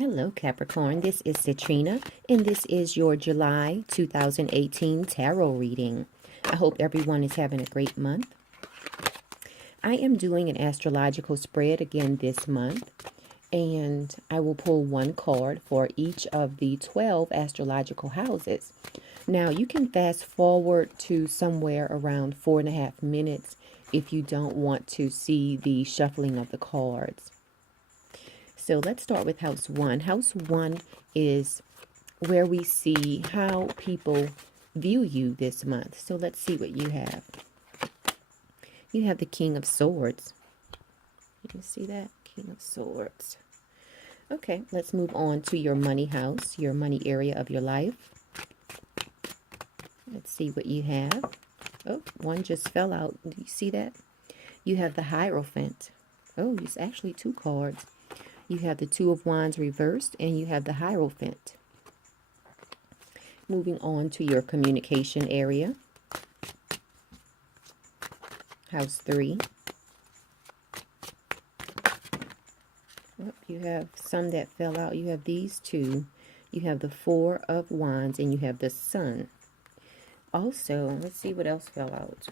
Hello, Capricorn. This is Citrina, and this is your July 2018 tarot reading. I hope everyone is having a great month. I am doing an astrological spread again this month, and I will pull one card for each of the 12 astrological houses. Now, you can fast forward to somewhere around 4.5 minutes if you don't want to see the shuffling of the cards. So let's start with house one. House one is where we see how people view you this month. So let's see what you have. You have the King of Swords. You can see that? King of Swords. Okay, let's move on to your money house, your money area of your life. Let's see what you have. Oh, one just fell out. Do you see that? You have the Hierophant. Oh, it's actually two cards. You have the Two of Wands reversed, and you have the Hierophant. Moving on to your communication area. House 3. Oh, you have some that fell out. You have these two. You have the Four of Wands, and you have the Sun. Also, let's see what else fell out.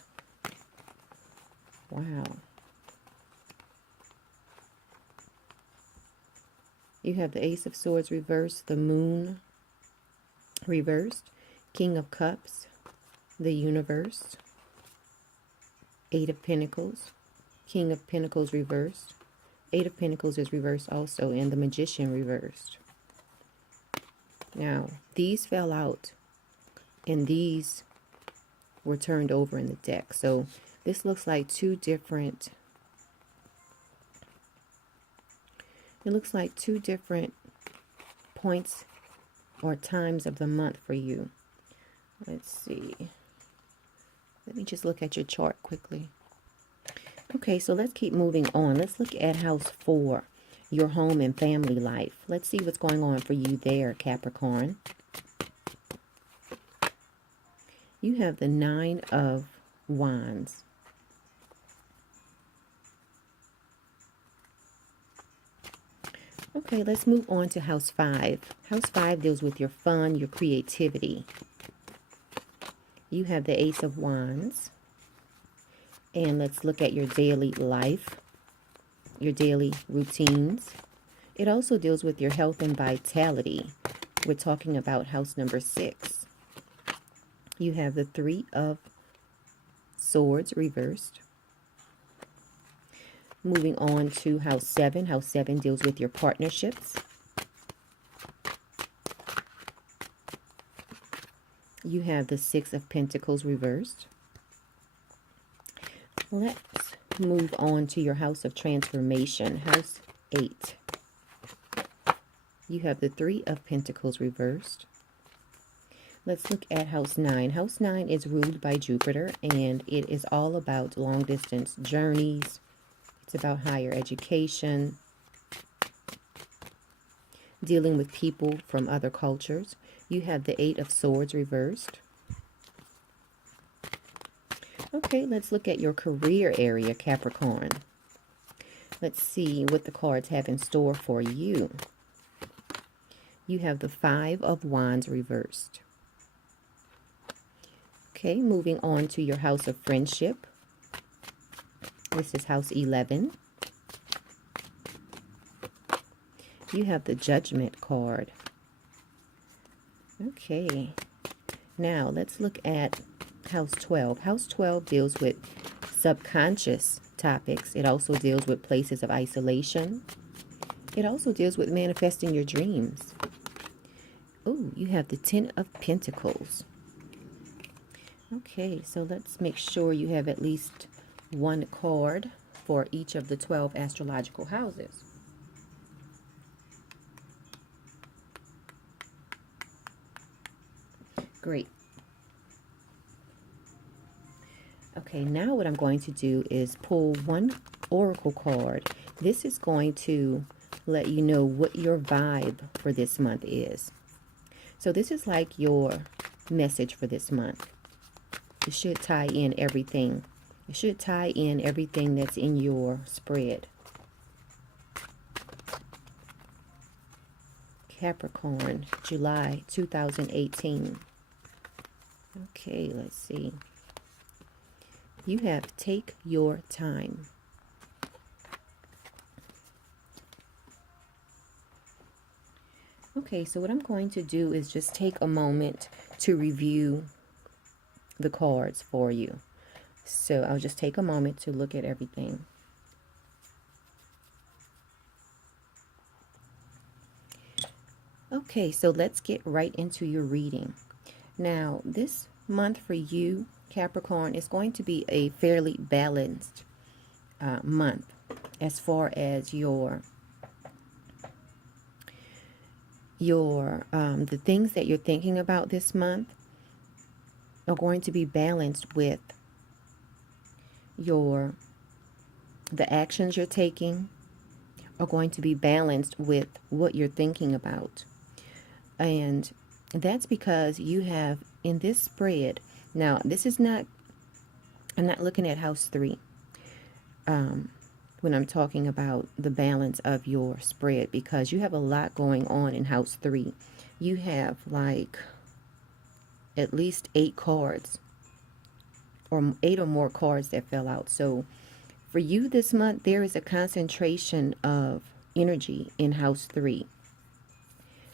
Wow. You have the Ace of Swords reversed, the Moon reversed, King of Cups, the Universe, Eight of Pentacles, King of Pentacles reversed, Eight of Pentacles is reversed also, and the Magician reversed. Now, these fell out, and these were turned over in the deck. So this looks like two different... It looks like two different points or times of the month for you. Let's see. Let me just look at your chart quickly. Okay, so let's keep moving on. Let's look at house 4, your home and family life. Let's see what's going on for you there, Capricorn. You have the Nine of Wands. Okay, let's move on to house 5. House 5 deals with your fun, your creativity. You have the Ace of Wands. And let's look at your daily life, your daily routines. It also deals with your health and vitality. We're talking about house number 6. You have the Three of Swords reversed. Moving on to house 7. House 7 deals with your partnerships. You have the Six of Pentacles reversed. Let's move on to your house of transformation, house 8. You have the Three of Pentacles reversed. Let's look at house 9. House 9 is ruled by Jupiter, and it is all about long distance journeys. It's about higher education, dealing with people from other cultures. You have the Eight of Swords reversed. Okay, let's look at your career area, Capricorn. Let's see what the cards have in store for you. You have the Five of Wands reversed. Okay, moving on to your house of friendship. This is house 11. You have the Judgment card. Okay. Now, let's look at house 12. House 12 deals with subconscious topics. It also deals with places of isolation. It also deals with manifesting your dreams. Oh, you have the Ten of Pentacles. Okay, so let's make sure you have at least one card for each of the 12 astrological houses. Great. Okay, now what I'm going to do is pull one oracle card. This is going to let you know what your vibe for this month is. So this is like your message for this month. It should tie in everything. It should tie in everything that's in your spread. Capricorn, July 2018. Okay, let's see. You have take your time. Okay, so what I'm going to do is just take a moment to review the cards for you. So I'll just take a moment to look at everything. Okay, so let's get right into your reading. Now, this month for you, Capricorn, is going to be a fairly balanced month as far as the things that you're thinking about this month are going to be balanced with the actions you're taking are going to be balanced with what you're thinking about. And that's because you have in this spread, now this is not, I'm not looking at house 3 when I'm talking about the balance of your spread, because you have a lot going on in house 3. You have like at least 8 cards, or 8 or more cards that fell out. So for you this month, there is a concentration of energy in house 3.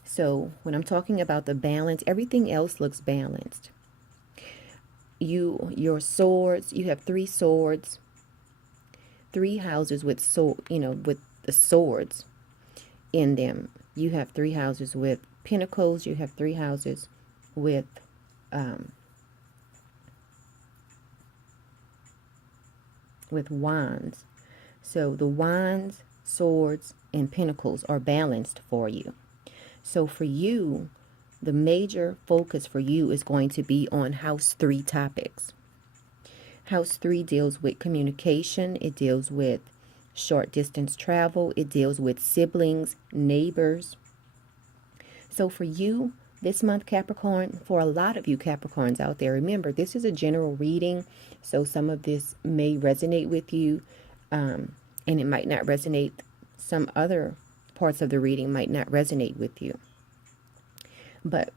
So when I'm talking about the balance, everything else looks balanced. Your swords, you have 3 swords, 3 houses with with the swords in them. You have 3 houses with pentacles. You have 3 houses with wands. So the wands, swords, and pentacles are balanced for you. So for you, the major focus for you is going to be on house 3 topics. House 3 deals with communication. It deals with short distance travel. It deals with siblings, neighbors. So for you this month, Capricorn, for a lot of you Capricorns out there, remember, this is a general reading. So some of this may resonate with you, and it might not resonate. Some other parts of the reading might not resonate with you. But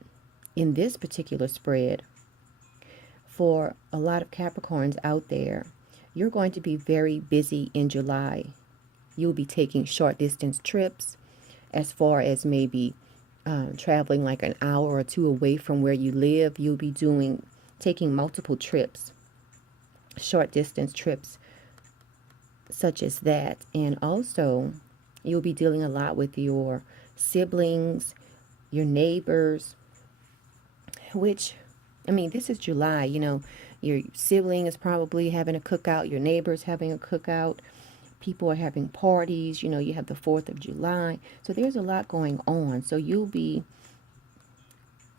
in this particular spread, for a lot of Capricorns out there, you're going to be very busy in July. You'll be taking short distance trips, as far as maybe traveling like an hour or 2 away from where you live. You'll be taking multiple trips, short distance trips such as that. And also, you'll be dealing a lot with your siblings, your neighbors, which, I mean, this is July, your sibling is probably having a cookout, your neighbor's having a cookout, people are having parties, you have the 4th of July. So there's a lot going on. So you'll be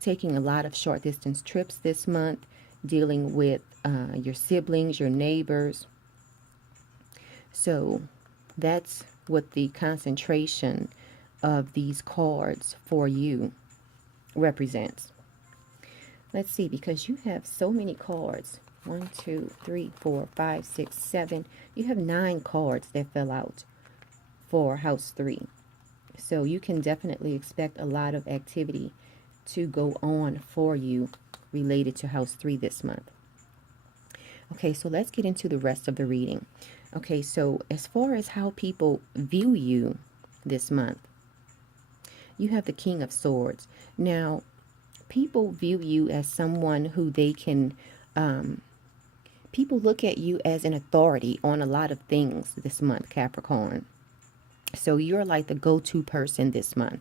taking a lot of short distance trips this month, dealing with your siblings, your neighbors. So that's what the concentration of these cards for you represents. Let's see, because you have so many cards. 1, 2, 3, 4, 5, 6, 7. You have 9 cards that fell out for house 3. So you can definitely expect a lot of activity to go on for you related to house 3 this month. Okay, so let's get into the rest of the reading. Okay, so as far as how people view you this month, you have the King of Swords. Now, people view you as someone who they can, people look at you as an authority on a lot of things this month, Capricorn. So you're like the go-to person this month.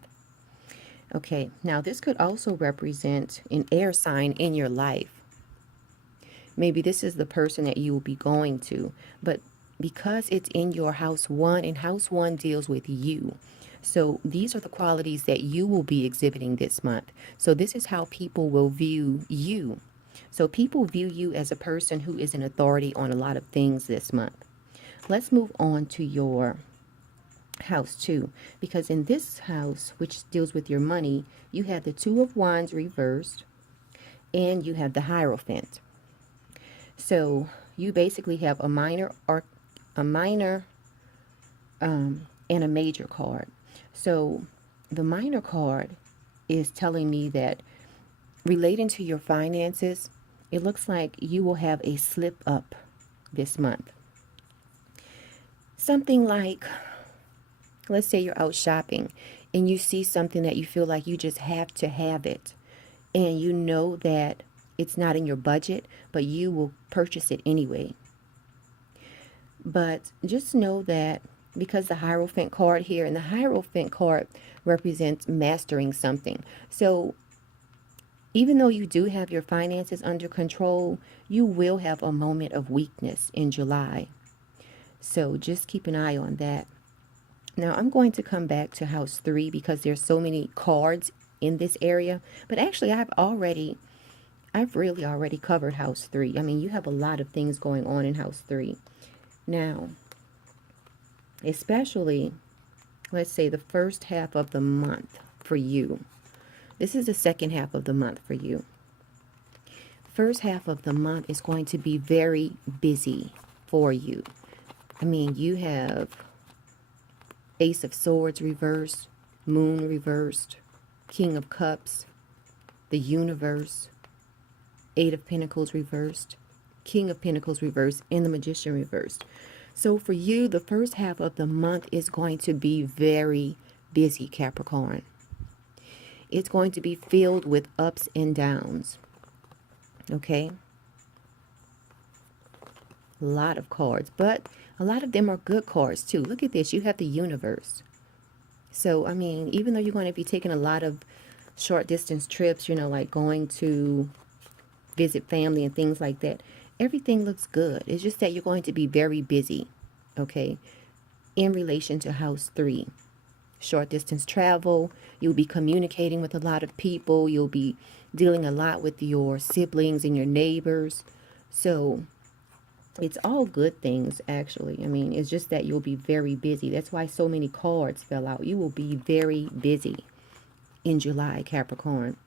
Okay, now this could also represent an air sign in your life. Maybe this is the person that you will be going to, but because it's in your house 1, and house 1 deals with you. So these are the qualities that you will be exhibiting this month. So this is how people will view you. So people view you as a person who is an authority on a lot of things this month. Let's move on to your house 2, because in this house, which deals with your money, you have the 2 of Wands reversed, and you have the Hierophant. So you basically have a minor and a major card. So the minor card is telling me that relating to your finances, it looks like you will have a slip up this month. Something like, let's say you're out shopping and you see something that you feel like you just have to have it, and you know that it's not in your budget, but you will purchase it anyway. But just know that because the Hierophant card here, and the Hierophant card represents mastering something. So even though you do have your finances under control, you will have a moment of weakness in July. So just keep an eye on that. Now I'm going to come back to house 3 because there's so many cards in this area. But actually I've really already covered house 3. I mean, you have a lot of things going on in house 3. Now, especially, let's say the first half of the month for you. This is the second half of the month for you. First half of the month is going to be very busy for you. I mean, you have Ace of Swords reversed, Moon reversed, King of Cups, the Universe, Eight of Pentacles reversed, King of Pentacles reversed, and the Magician reversed. So for you, the first half of the month is going to be very busy, Capricorn. It's going to be filled with ups and downs. Okay? A lot of cards, but a lot of them are good cards too. Look at this. You have the Universe. So, I mean, even though you're going to be taking a lot of short distance trips, you know, like going to visit family and things like that, everything looks good. It's just that you're going to be very busy, okay, in relation to house 3. Short distance travel, you'll be communicating with a lot of people, you'll be dealing a lot with your siblings and your neighbors. So it's all good things, actually. I mean, it's just that you'll be very busy. That's why so many cards fell out. You will be very busy in July, Capricorn.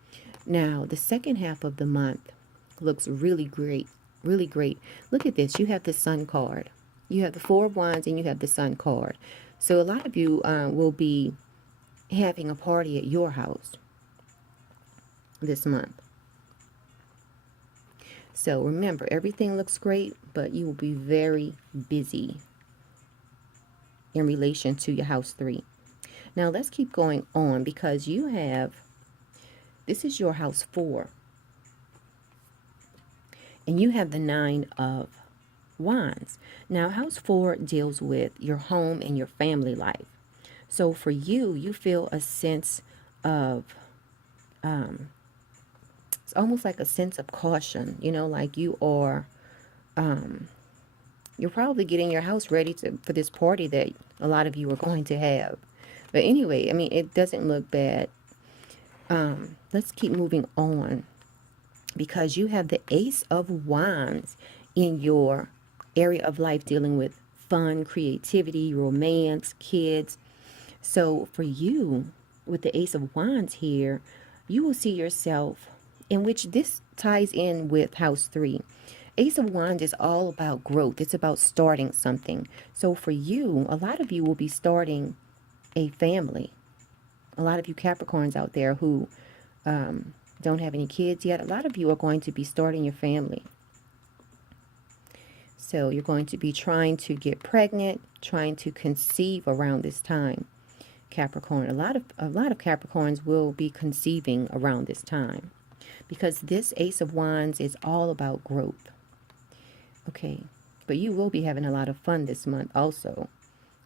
Now, the second half of the month looks really great, really great. Look at this. You have the Sun card. You have the Four of Wands and you have the Sun card. So a lot of you will be having a party at your house this month. So remember, everything looks great, but you will be very busy in relation to your house 3. Now let's keep going on because you have, this is your house 4. And you have the 9 of Wands. Now, house 4 deals with your home and your family life. So for you, you feel a sense of, it's almost like a sense of caution, you know, like you are, you're probably getting your house ready for this party that a lot of you are going to have. But anyway, I mean, it doesn't look bad. Let's keep moving on because you have the Ace of Wands in your area of life dealing with fun, creativity, romance, kids. So for you, with the Ace of Wands here, you will see yourself, in which this ties in with house 3. Ace of Wands is all about growth. It's about starting something. So for you, a lot of you will be starting a family. A lot of you Capricorns out there who don't have any kids yet, a lot of you are going to be starting your family. So you're going to be trying to get pregnant, trying to conceive around this time, Capricorn. A lot of Capricorns will be conceiving around this time because this Ace of Wands is all about growth. Okay, but you will be having a lot of fun this month also.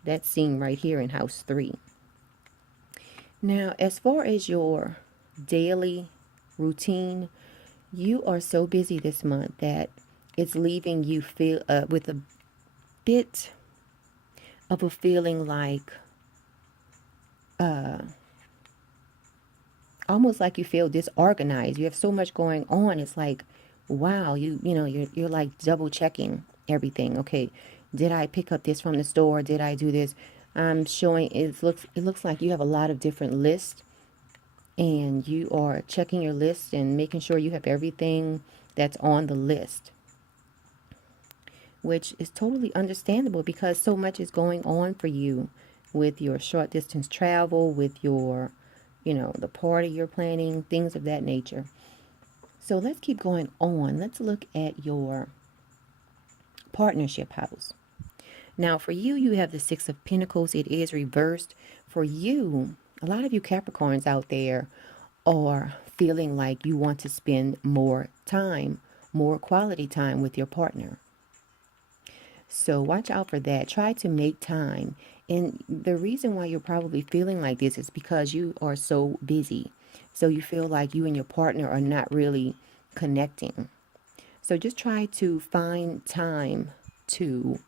That's seen right here in house 3. Now, as far as your daily routine, you are so busy this month that it's leaving you feel with a bit of a feeling like almost like you feel disorganized. You have so much going on. It's like, wow, you're like double checking everything. Okay, did I pick up this from the store? Did I do this? I'm showing it looks like you have a lot of different lists, and you are checking your list and making sure you have everything that's on the list, which is totally understandable because so much is going on for you with your short distance travel, with your the party you're planning, things of that nature. So let's keep going on. Let's look at your partnership house. Now, for you, you have the Six of Pentacles. It is reversed. For you, a lot of you Capricorns out there are feeling like you want to spend more time, more quality time with your partner. So watch out for that. Try to make time. And the reason why you're probably feeling like this is because you are so busy. So you feel like you and your partner are not really connecting. So just try to find time to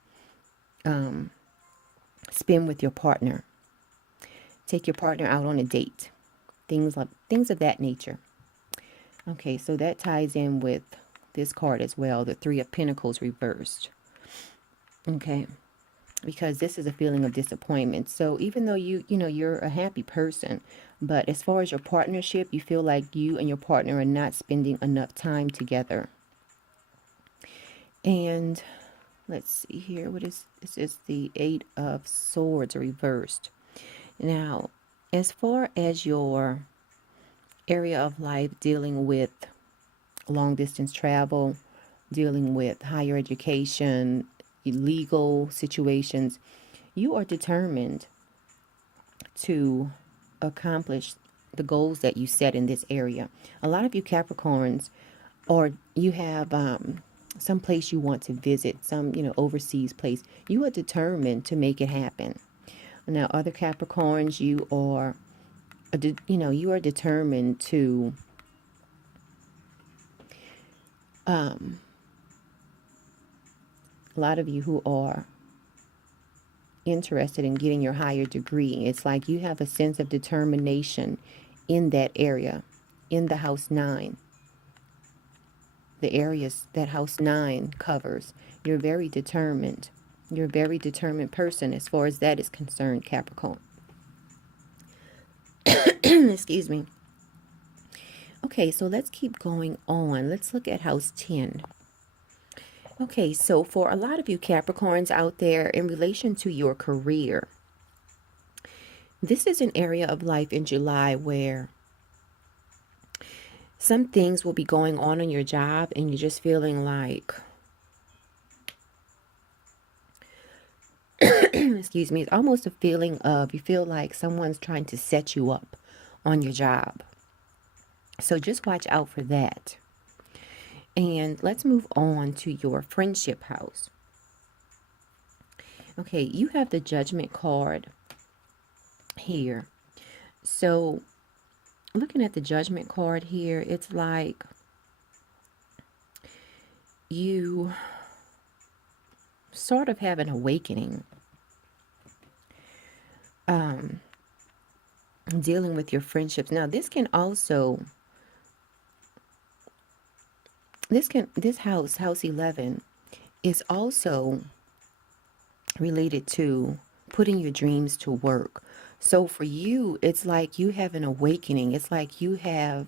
spend with your partner. Take your partner out on a date. Things of that nature. Okay, so that ties in with this card as well, the Three of Pentacles reversed. Okay, because this is a feeling of disappointment. So even though you're a happy person, but as far as your partnership, you feel like you and your partner are not spending enough time together. And let's see here. This is the Eight of Swords reversed. Now, as far as your area of life dealing with long distance travel, dealing with higher education, legal situations, you are determined to accomplish the goals that you set in this area. A lot of you Capricorns, or you have some place you want to visit, some overseas place. You are determined to make it happen. Now, other Capricorns, you are determined to a lot of you who are interested in getting your higher degree, it's like you have a sense of determination in that area, in the house 9, the areas that house 9 covers. You're very determined. You're a very determined person as far as that is concerned, Capricorn. Excuse me. Okay, so let's keep going on. Let's look at house 10. Okay, so for a lot of you Capricorns out there, in relation to your career, this is an area of life in July where some things will be going on in your job and you're just feeling like, excuse me, it's almost a feeling of you feel like someone's trying to set you up on your job. So just watch out for that. And let's move on to your friendship house. Okay, you have the Judgment card here. So looking at the Judgment card here, it's like you sort of have an awakening dealing with your friendships. Now, this house 11 is also related to putting your dreams to work. So for you, it's like you have an awakening. It's like you have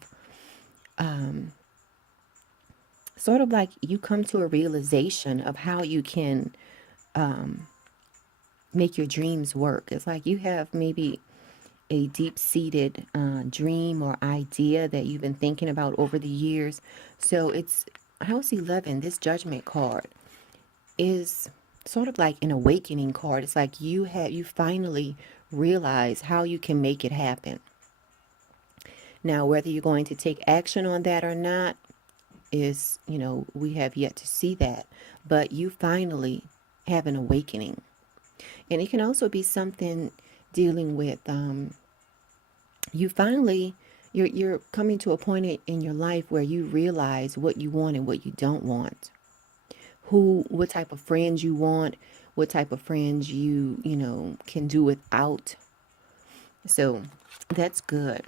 sort of like you come to a realization of how you can make your dreams work. It's like you have maybe a deep-seated dream or idea that you've been thinking about over the years. So it's house 11, this Judgment card is sort of like an awakening card. It's like you finally realize how you can make it happen. Now, whether you're going to take action on that or not is, we have yet to see that. But you finally have an awakening. And it can also be something dealing with you're coming to a point in your life where you realize what you want and what you don't want. What type of friends you want, what type of friends you can do without. So that's good.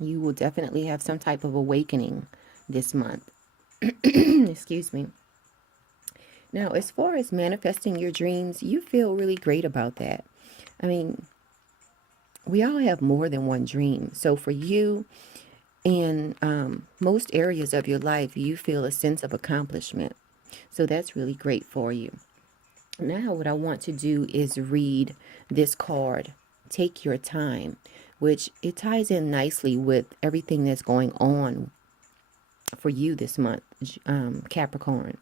You will definitely have some type of awakening this month. Excuse me. Now, as far as manifesting your dreams, you feel really great about that. I mean, we all have more than one dream. So for you, in most areas of your life, you feel a sense of accomplishment. So that's really great for you. Now, what I want to do is read this card. Take your time. which it ties in nicely with everything that's going on for you this month, Capricorn,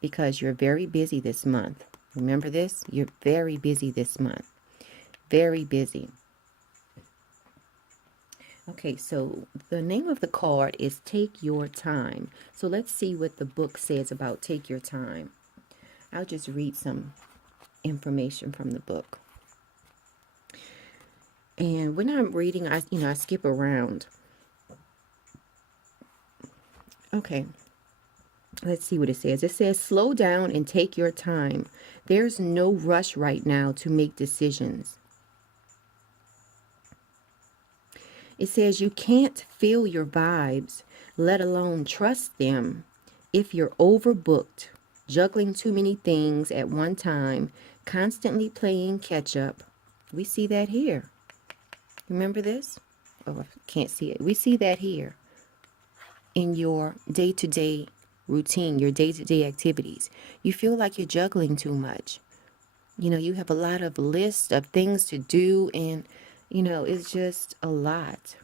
because you're very busy this month. Remember this? You're very busy this month. Very busy. Okay, so the name of the card is Take Your Time. So let's see what the book says about take your time. I'll just read some information from the book. And when I'm reading, I skip around. Okay, let's see what it says. It says, slow down and take your time. There's no rush right now to make decisions. It says you can't feel your vibes, let alone trust them, if you're overbooked, juggling too many things at one time, constantly playing catch up. We see that here. Remember this? Oh, I can't see it. We see that here in your day-to-day routine, your day-to-day activities. You feel like you're juggling too much. You know, you have a lot of lists of things to do, and, you know, it's just a lot.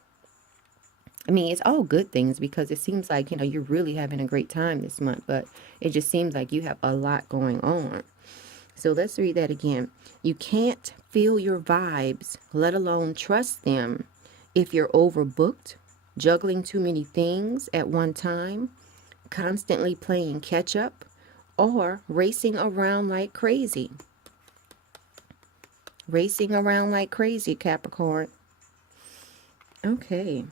I mean, it's all good things because it seems like, you know, you're really having a great time this month, but it just seems like you have a lot going on. So let's read that again. You can't feel your vibes, let alone trust them, if you're overbooked, juggling too many things at one time, constantly playing catch up, or racing around like crazy. Racing around like crazy, Capricorn. Okay.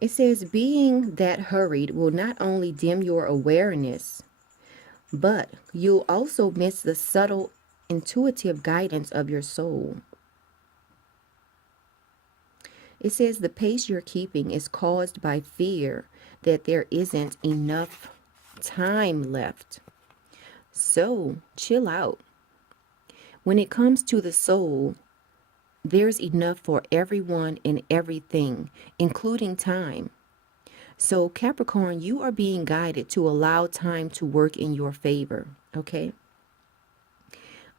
It says being that hurried will not only dim your awareness, but you'll also miss the subtle, intuitive guidance of your soul. It says the pace you're keeping is caused by fear that there isn't enough time left. So chill out. When it comes to the soul, there's enough for everyone and everything, including time. So Capricorn, you are being guided to allow time to work in your favor, okay?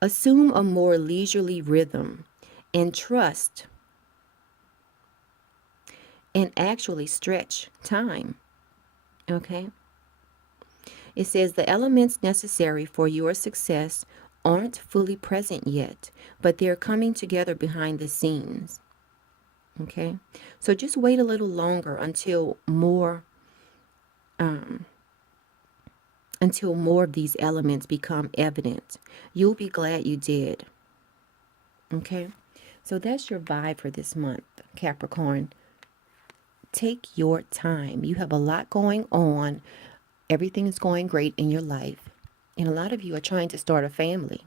Assume a more leisurely rhythm and trust and actually stretch time, okay? It says the elements necessary for your success aren't fully present yet, but they're coming together behind the scenes. Okay, so just wait a little longer until more of these elements become evident. You'll be glad you did. Okay, so that's your vibe for this month, Capricorn. Take your time. You have a lot going on. Everything is going great in your life, and a lot of you are trying to start a family.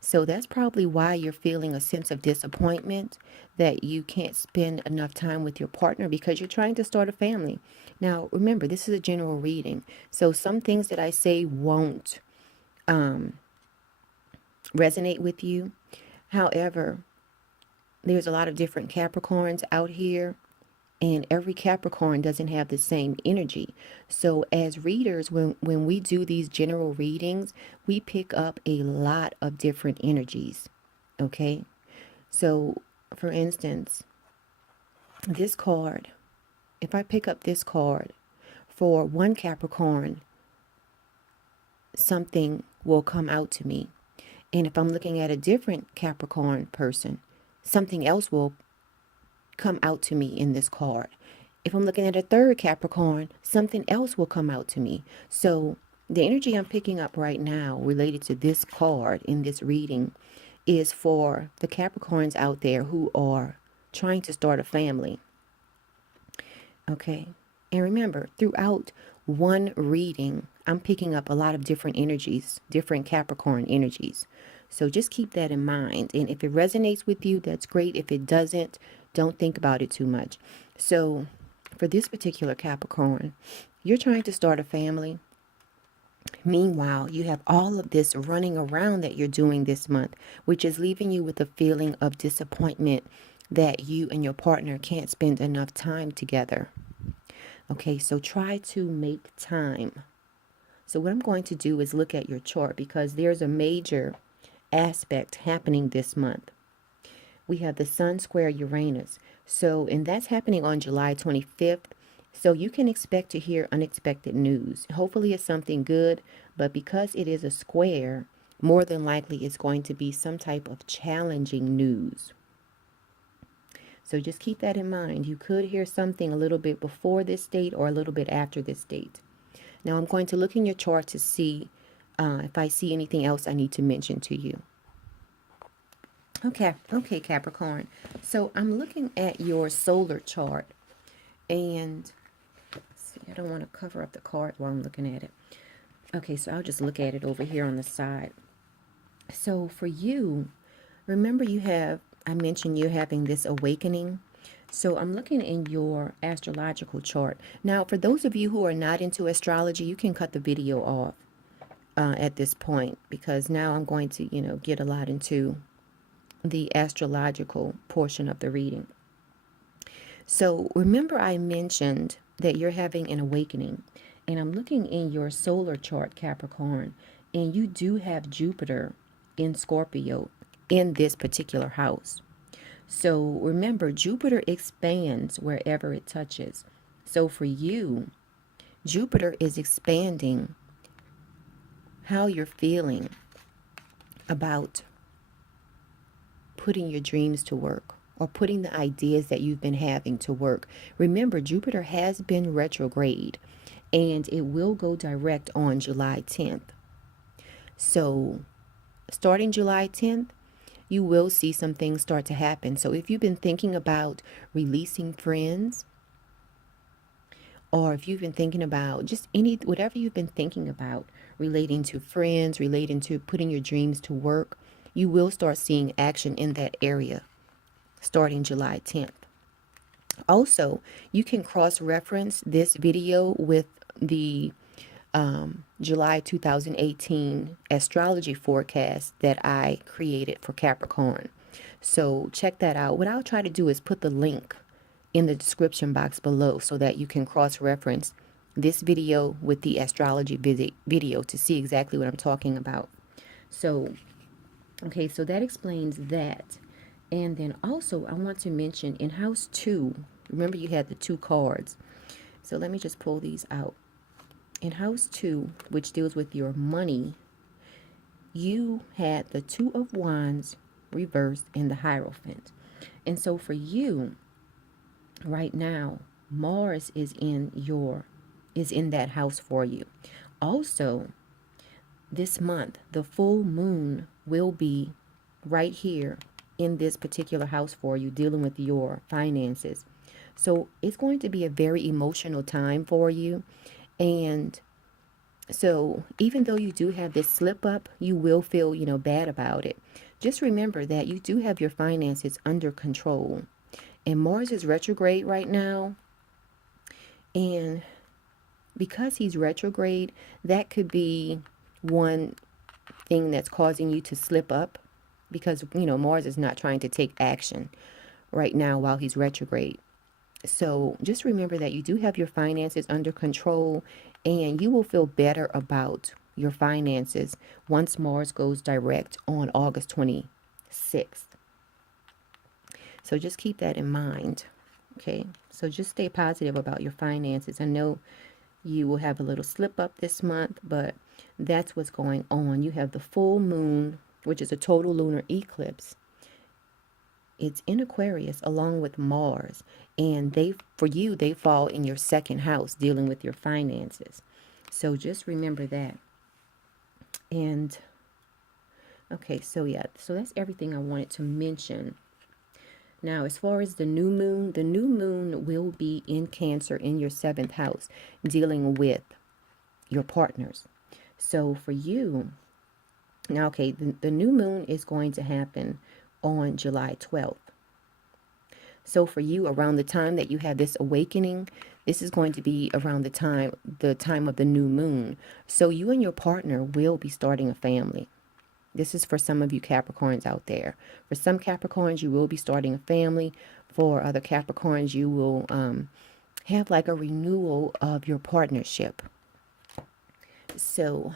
So that's probably why you're feeling a sense of disappointment that you can't spend enough time with your partner because you're trying to start a family. Now, remember, this is a general reading. So some things that I say won't resonate with you. However, there's a lot of different Capricorns out here, and every Capricorn doesn't have the same energy. So as readers, when we do these general readings, we pick up a lot of different energies. Okay? So, for instance, this card, if I pick up this card, for one Capricorn, something will come out to me. And if I'm looking at a different Capricorn person, something else will come out to me in this card. If I'm looking at a third Capricorn, something else will come out to me. So the energy I'm picking up right now related to this card in this reading is for the Capricorns out there who are trying to start a family. Okay. And remember, throughout one reading, I'm picking up a lot of different energies, different Capricorn energies. So just keep that in mind. And if it resonates with you, that's great. If it doesn't, don't think about it too much. So for this particular Capricorn, you're trying to start a family. Meanwhile, you have all of this running around that you're doing this month, which is leaving you with a feeling of disappointment that you and your partner can't spend enough time together. Okay, so try to make time. So what I'm going to do is look at your chart because there's a major aspect happening this month. We have the Sun square Uranus. So, and that's happening on July 25th. So you can expect to hear unexpected news. Hopefully it's something good, but because it is a square, more than likely it's going to be some type of challenging news. So just keep that in mind. You could hear something a little bit before this date or a little bit after this date. Now I'm going to look in your chart to see if I see anything else I need to mention to you. Okay, Capricorn. So I'm looking at your solar chart, and see, I don't want to cover up the card while I'm looking at it. Okay, so I'll just look at it over here on the side. So for you, remember I mentioned you're having this awakening. So I'm looking in your astrological chart. Now, for those of you who are not into astrology, you can cut the video off at this point, because now I'm going to, get a lot into the astrological portion of the reading. So remember I mentioned that you're having an awakening, and I'm looking in your solar chart, Capricorn, and you do have Jupiter in Scorpio in this particular house. So remember, Jupiter expands wherever it touches. So for you, Jupiter is expanding how you're feeling about putting your dreams to work, or putting the ideas that you've been having to work. Remember, Jupiter has been retrograde, and it will go direct on July 10th. So starting July 10th, you will see some things start to happen. So if you've been thinking about releasing friends, or if you've been thinking about just whatever you've been thinking about relating to friends, relating to putting your dreams to work, you will start seeing action in that area starting July 10th. Also, you can cross-reference this video with the July 2018 astrology forecast that I created for Capricorn. So check that out. What I'll try to do is put the link in the description box below so that you can cross-reference this video with the astrology video to see exactly what I'm talking about. So, okay, so that explains that. And then also I want to mention in house 2, remember you had the 2 cards. So let me just pull these out. In house 2, which deals with your money, you had the 2 of Wands reversed and the Hierophant. And so for you, right now, Mars is in that house for you. Also, this month, the full moon will be right here in this particular house for you, dealing with your finances. So it's going to be a very emotional time for you. And so even though you do have this slip up, you will feel, bad about it. Just remember that you do have your finances under control. And Mars is retrograde right now. And because he's retrograde, that could be one thing that's causing you to slip up, because, Mars is not trying to take action right now while he's retrograde. So just remember that you do have your finances under control, and you will feel better about your finances once Mars goes direct on August 26th. So just keep that in mind. Okay, so just stay positive about your finances. I know you will have a little slip up this month, but that's what's going on. You have the full moon, which is a total lunar eclipse. It's in Aquarius along with Mars, and they fall in your second house, dealing with your finances. So just remember that. And okay, so that's everything I wanted to mention. Now, as far as the new moon will be in Cancer in your 7th house, dealing with your partners. So for you, now, okay, the new moon is going to happen on July 12th. So for you, around the time that you have this awakening, this is going to be around the time of the new moon. So you and your partner will be starting a family. This is for some of you Capricorns out there. For some Capricorns, you will be starting a family. For other Capricorns, you will have like a renewal of your partnership. So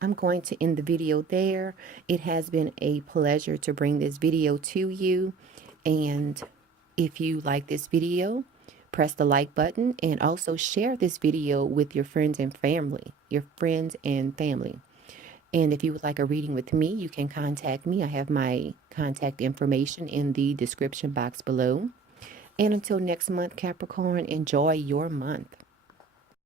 I'm going to end the video there. It has been a pleasure to bring this video to you. And if you like this video, press the like button and also share this video with your friends and family. And if you would like a reading with me, you can contact me. I have my contact information in the description box below. And until next month, Capricorn, enjoy your month.